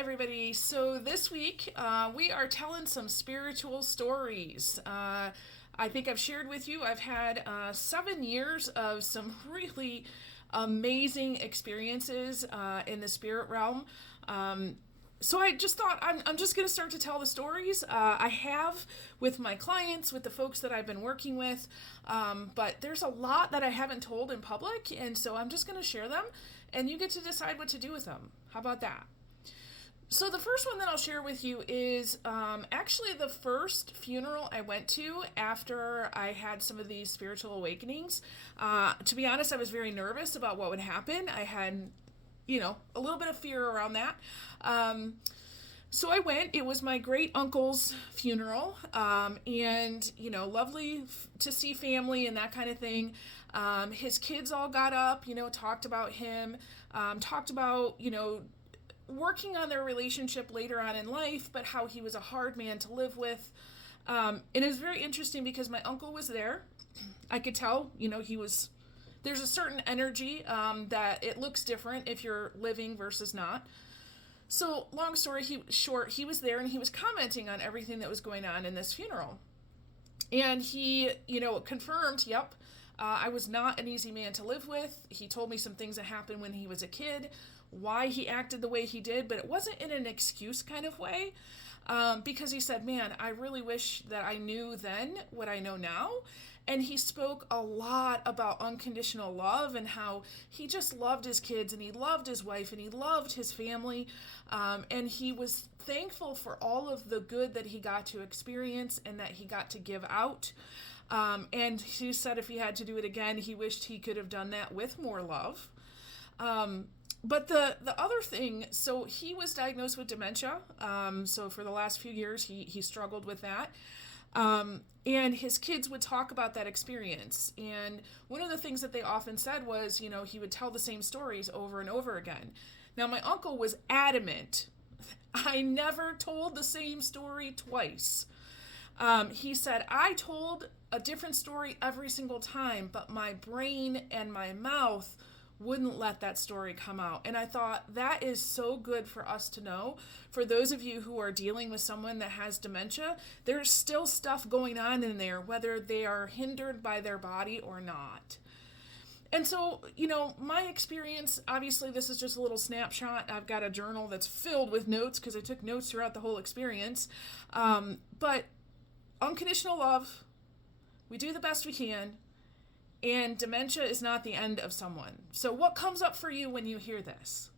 everybody. So this week we are telling some spiritual stories. I think I've shared with you, I've had 7 years of some really amazing experiences in the spirit realm. So I just thought I'm just going to start to tell the stories. I have with my clients, with the folks that I've been working with, but there's a lot that I haven't told in public, and so I'm just going to share them, and you get to decide what to do with them. How about that? So the first one that I'll share with you is actually the first funeral I went to after I had some of these spiritual awakenings. To be honest, I was very nervous about what would happen. I had, a little bit of fear around that. So I went. It was my great uncle's funeral, and lovely to see family and that kind of thing. His kids all got up, talked about him, talked about working on their relationship later on in life, but how he was a hard man to live with. And it was very interesting because my uncle was there. I could tell, there's a certain energy that it looks different if you're living versus not. So long story short, he was there and he was commenting on everything that was going on in this funeral. And he, confirmed, yep, I was not an easy man to live with. He told me some things that happened when he was a kid, why he acted the way he did, but it wasn't in an excuse kind of way. Because he said, man, I really wish that I knew then what I know now. And he spoke a lot about unconditional love and how he just loved his kids and he loved his wife and he loved his family. And he was thankful for all of the good that he got to experience and that he got to give out. And he said if he had to do it again, he wished he could have done that with more love. But the other thing, so he was diagnosed with dementia. So for the last few years, he struggled with that. And his kids would talk about that experience. And one of the things that they often said was, he would tell the same stories over and over again. Now, my uncle was adamant. I never told the same story twice. He said, I told a different story every single time, but my brain and my mouth wouldn't let that story come out. And I thought that is so good for us to know. For those of you who are dealing with someone that has dementia, there's still stuff going on in there, whether they are hindered by their body or not. And so, my experience, obviously this is just a little snapshot. I've got a journal that's filled with notes because I took notes throughout the whole experience. But unconditional love, we do the best we can. And dementia is not the end of someone. So what comes up for you when you hear this?